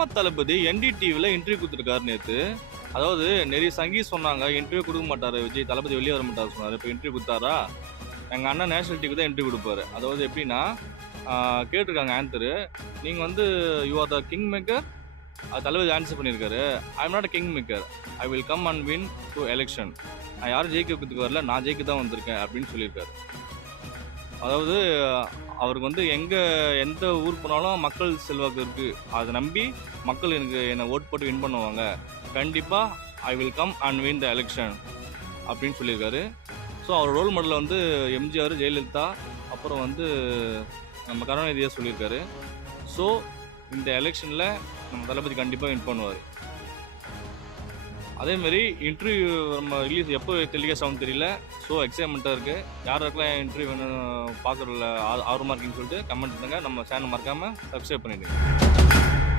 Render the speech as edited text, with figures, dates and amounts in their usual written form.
நம்ம தளபதி NDTVல இன்டர்வியூ கொடுத்துருக்காரு நேற்று. அதாவது நிறைய சங்கீத் சொன்னாங்க இன்டர்வியூ கொடுக்க மாட்டாரு விஜய், தளபதி வெளியே வர மாட்டாரு சொன்னாரு. இப்போ இன்டர்வியூ கொடுத்தாரா? எங்கள் அண்ணன் நேஷனல் டிவிக்கு தான் இன்டர்வியூ கொடுப்பாரு. அதாவது எப்படின்னா கேட்டிருக்காங்க ஆன்சரு, நீங்கள் வந்து you are the king maker. அது தளபதி ஆன்சர் பண்ணியிருக்காரு, I am not a king maker, I will come and win to election. நான் யாரும் ஜெயிக்கிறதுக்கு வரல, நான் ஜெயிக்க தான் வந்திருக்கேன் அப்படின்னு சொல்லியிருக்காரு. அதாவது அவருக்கு வந்து எந்த ஊர் போனாலும் மக்கள் செல்வாக்கு இருக்குது, அதை நம்பி மக்கள் என்னை ஓட் போட்டு வின் பண்ணுவாங்க, கண்டிப்பாக I will come and win the election அப்படின்னு சொல்லியிருக்காரு. ஸோ அவர் ரோல் மாடலில் வந்து எம்ஜிஆர், ஜெயலலிதா, அப்புறம் வந்து நம்ம கருணாநிதியாக சொல்லியிருக்காரு. ஸோ இந்த எலெக்ஷனில் நம்ம தளபதி கண்டிப்பாக வின் பண்ணுவார். அதேமாரி இன்டர்வியூ நம்ம ரிலீஸ் எப்போ டெலிகாஸ்ட் ஆகும் தெரியல. ஸோ எக்ஸைட்மெண்ட்டாக இருக்குது. யாருக்கெல்லாம் இன்டர்வியூ வேணும் பார்க்குறதுல ஆர்வமாக இருக்குன்னு சொல்லிட்டு கமெண்ட் பண்ணுங்கள். நம்ம சேனல் மறக்காமல் சப்ஸ்கிரைப் பண்ணிவிடுங்க.